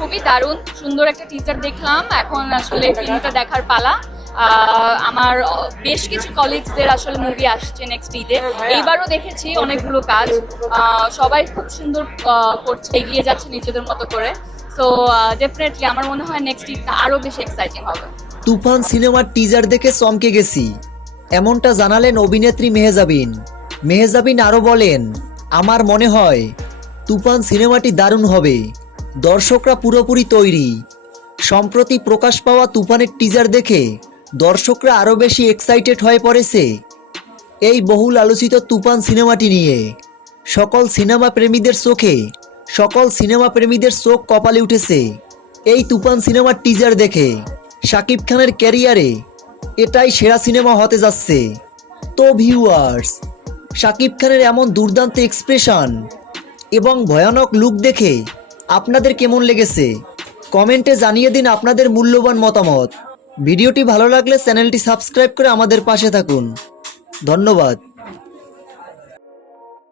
খুবই দারুণ, সুন্দর একটা টিজার দেখলাম। এখন আসলে ফিল্মটা দেখার পালা। আমার বেশ কিছু কলিগসদের আসলে মুভি আসছে নেক্সট ঈদে। এইবারও দেখেছি অনেকগুলো কাজ। সবাই খুব সুন্দর করছে, এগিয়ে যাচ্ছে নিজেদের মতো করে। সো ডেফিনেটলি আমার মনে হয় নেক্সট ঈদটা আরও বেশি এক্সাইটিং হবে। তুফান সিনেমার টিজার দেখে চমকে গেছি। এমনটা জানালেন অভিনেত্রী মেহেজাবিন। মেহেজাবিন আরও বলেন, আমার মনে হয় তুফান সিনেমাটি দারুণ হবে। দর্শকরা পুরোপুরি তৈরি। সম্প্রতি প্রকাশ পাওয়া তুফানের টিজার দেখে দর্শকরা আরও বেশি এক্সাইটেড হয়ে পড়েছে। এই বহুল আলোচিত তুফান সিনেমাটি নিয়ে সকল সিনেমা প্রেমীদের চোখে, সকল সিনেমা প্রেমীদের চোখ কপালে উঠেছে। এই তুফান সিনেমার টিজার দেখে শাকিব খানের ক্যারিয়ারে এটাই সেরা সিনেমা হতে যাচ্ছে। তো ভিউয়ার্স শাকিব খানের এমন দুর্দান্ত এক্সপ্রেশন এবং ভয়ানক লুক দেখে আপনাদের কেমন লেগেছে? কমেন্টে জানিয়ে দিন আপনাদের মূল্যবান মতামত। ভিডিওটি ভালো লাগলে চ্যানেলটি সাবস্ক্রাইব করে আমাদের পাশে থাকুন। ধন্যবাদ।